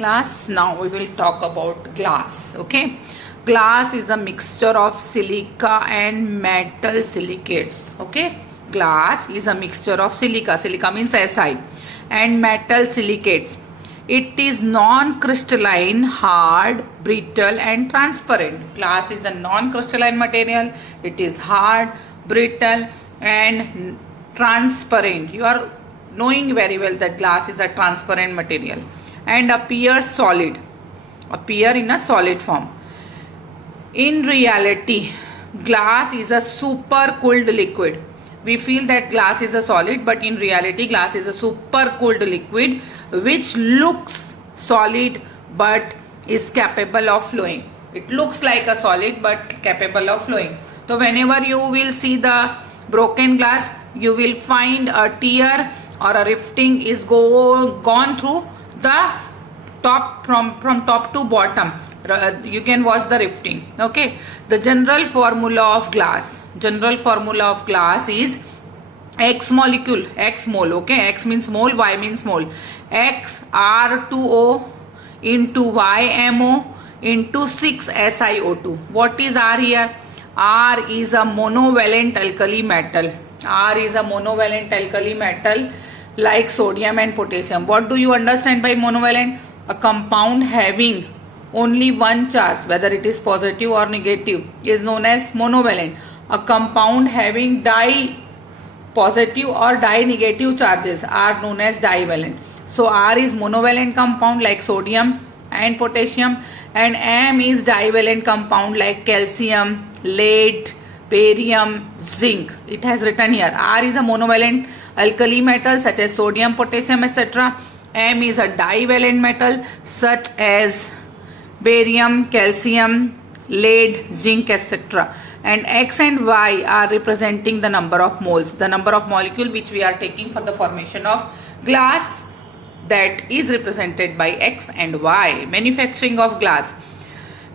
Class, now we will talk about glass. Okay, glass is a mixture of silica and metal silicates. Okay, glass is a mixture of silica means Si, and metal silicates. It is non-crystalline, hard, brittle and transparent. Glass is a non-crystalline material. It is hard, brittle and transparent. You are knowing very well that glass is a transparent material and appear in a solid form. In reality, glass is a super cooled liquid. We feel that glass is a solid, but in reality glass is a super cooled liquid which looks solid but is capable of flowing. It looks like a solid but capable of flowing. So whenever you will see the broken glass, you will find a tear or a rifting is gone through the top, from top to bottom. You can watch the rifting. Okay, the general formula of glass is X molecule, X mole. Okay, X means mole, Y means mole. X R2O into YMO into 6SiO2. What is R here? R is a monovalent alkali metal. R is a monovalent alkali metal like sodium and potassium. What do you understand by monovalent? A compound having only one charge, whether it is positive or negative, is known as monovalent. A compound having positive or negative charges are known as divalent. So R is monovalent compound like sodium and potassium, and M is divalent compound like calcium, lead, barium, zinc. It has written here. R is a monovalent alkali metal such as sodium, potassium, etc. M is a divalent metal such as barium, calcium, lead, zinc, etc. And X and Y are representing the number of moles, the number of molecule which we are taking for the formation of glass, that is represented by X and Y. Manufacturing of glass.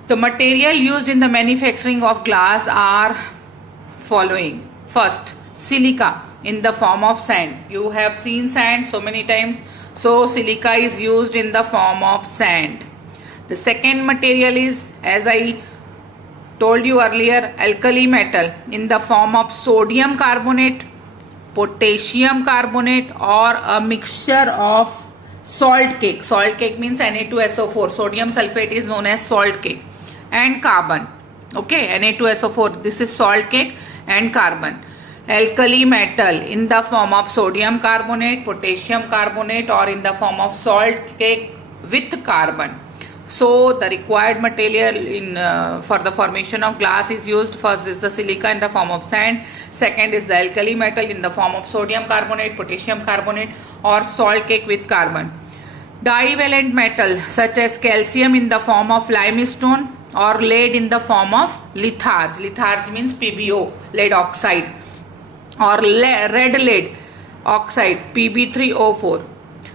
The material used in the manufacturing of glass are following. First, silica in the form of sand. You have seen sand so many times. So silica is used in the form of sand. The second material is, as I told you earlier, alkali metal in the form of sodium carbonate, potassium carbonate, or a mixture of salt cake. Salt cake means Na2SO4. Sodium sulfate is known as salt cake, and carbon. Okay, Na2SO4. This is salt cake and carbon. Alkali metal in the form of sodium carbonate, potassium carbonate, or in the form of salt cake with carbon. So the required material for the formation of glass is used. First is the silica in the form of sand. Second is the alkali metal in the form of sodium carbonate, potassium carbonate, or salt cake with carbon. Divalent metal such as calcium in the form of limestone, or lead in the form of litharge. Litharge means PbO, lead oxide, or red lead oxide, Pb3O4.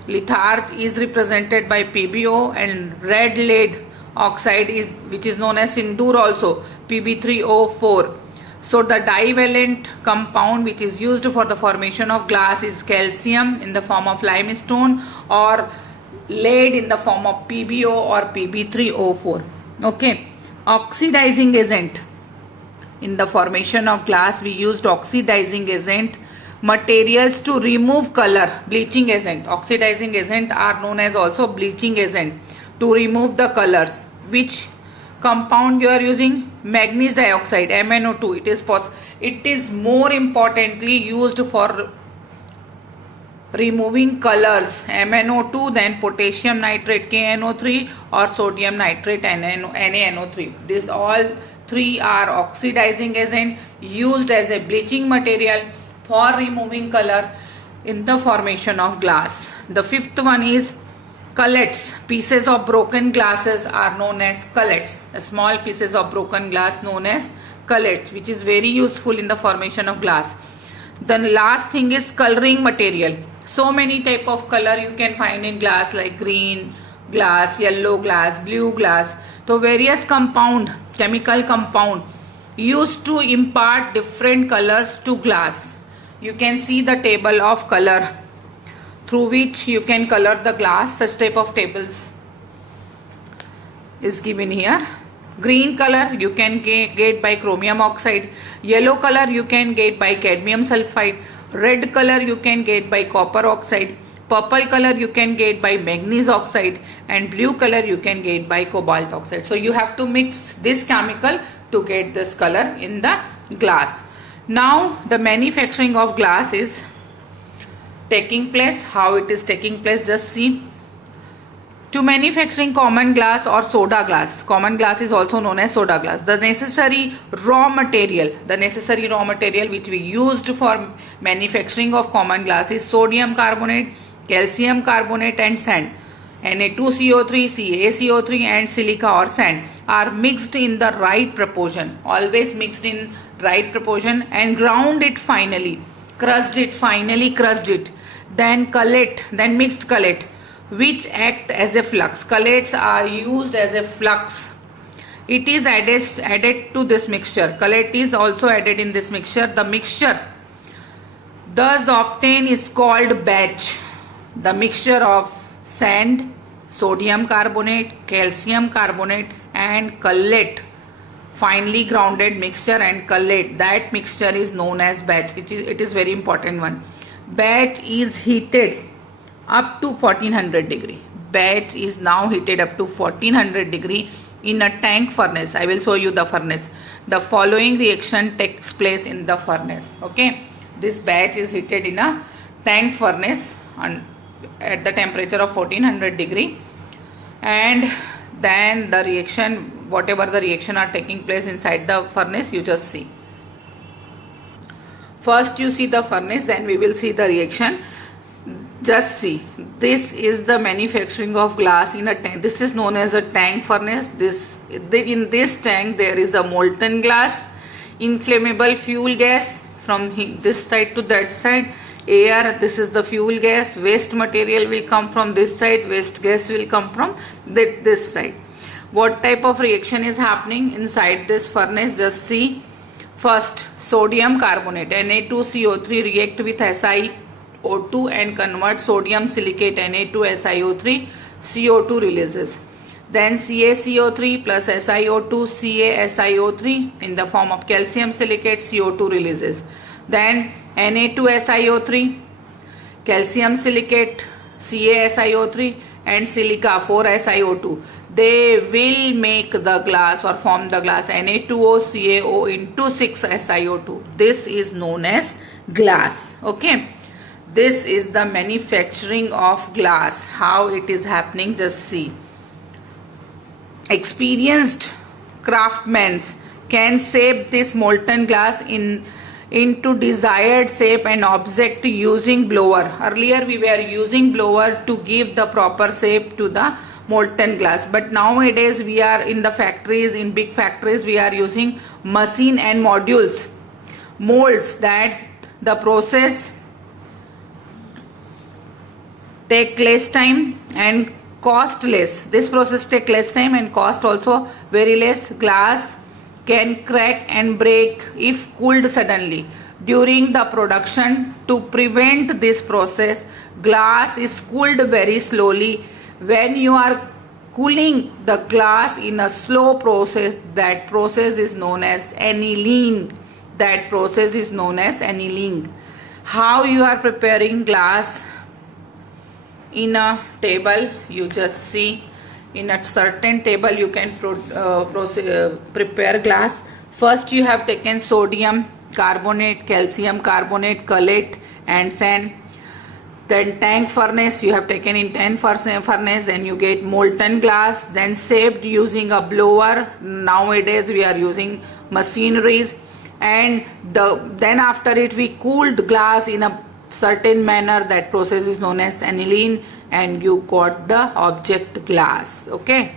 Litharge is represented by PbO, and red lead oxide is, which is known as Sindoor also, Pb3O4. So the divalent compound which is used for the formation of glass is calcium in the form of limestone, or lead in the form of PbO or Pb3O4. Okay, oxidizing agent. In the formation of glass we used oxidizing agent. Materials to remove color, bleaching agent. Oxidizing agent are known as also bleaching agent to remove the colors. Which compound you are using? Manganese dioxide, MnO2. It is more importantly used for removing colors, MnO2, then potassium nitrate, KNO3, or sodium nitrate, NaNO3. These all three are oxidizing agent used as a bleaching material for removing color in the formation of glass. The fifth one is cullets. Pieces of broken glasses are known as cullets. Small pieces of broken glass known as cullets, which is very useful in the formation of glass. The last thing is coloring material. So many type of color you can find in glass, like green glass, yellow glass, blue glass. So various chemical compound used to impart different colors to glass. You can see the table of color through which you can color the glass. Such type of tables is given here. Green color you can get by chromium oxide, yellow color you can get by cadmium sulfide, red color you can get by copper oxide, purple color you can get by manganese oxide, and blue color you can get by cobalt oxide. So you have to mix this chemical to get this color in the glass. Now the manufacturing of glass is taking place. How it is taking place, just see. To manufacturing common glass or soda glass, common glass is also known as soda glass, the necessary raw material which we used for manufacturing of common glass is sodium carbonate, calcium carbonate and sand. Na2CO3, CaCO3 and silica or sand are mixed in the right proportion, always mixed in right proportion, and ground it finally, crushed it, then mixed cullet, which act as a flux. Cullets are used as a flux. It is added to this mixture. Cullet is also added in this mixture. The mixture thus obtained is called batch. The mixture of sand, sodium carbonate, calcium carbonate and cullet, finely grounded mixture and cullet, that mixture is known as batch. It is very important one. Batch is heated up to 1400 degree. Batch is now heated up to 1400 degree in a tank furnace. I will show you the furnace. The following reaction takes place in the furnace. Okay, this batch is heated in a tank furnace at the temperature of 1400 degree, and then the reaction, whatever the reaction are taking place inside the furnace, you just see. First you see the furnace, then we will see the reaction. Just see, this is the manufacturing of glass in a tank. This is known as a tank furnace. In this tank there is a molten glass, inflammable fuel gas from this side to that side, air, this is the fuel gas, waste material will come from this side, waste gas will come from this side. What type of reaction is happening inside this furnace, just see. First, sodium carbonate, Na2CO3 react with SiO2 and convert sodium silicate Na2SiO3, CO2 releases. Then CaCO3 plus SiO2, CaSiO3 in the form of calcium silicate, CO2 releases. Then Na2SiO3, calcium silicate, CaSiO3 and silica 4SiO2. They will make the glass or form the glass Na2O into 6SiO2. This is known as glass. Okay. This is the manufacturing of glass. How it is happening, just see. Experienced craftsmen can shape this molten glass into desired shape and object using blower. Earlier we were using blower to give the proper shape to the molten glass, but nowadays we are in the factories, in big factories, we are using machine and molds, that the process take less time and cost less. This process take less time and cost also very less. Glass can crack and break if cooled suddenly during the production. To prevent this process, glass is cooled very slowly. When you are cooling the glass in a slow process, that process is known as annealing. How you are preparing glass? In a table, you just see. In a certain table you can prepare glass. First you have taken sodium carbonate, calcium carbonate, cullet and sand. Then tank furnace, you have taken in tank furnace, then you get molten glass, then shaped using a blower. Nowadays we are using machineries, and then after it we cooled glass in a certain manner. That process is known as annealing, and you got the object glass. Okay.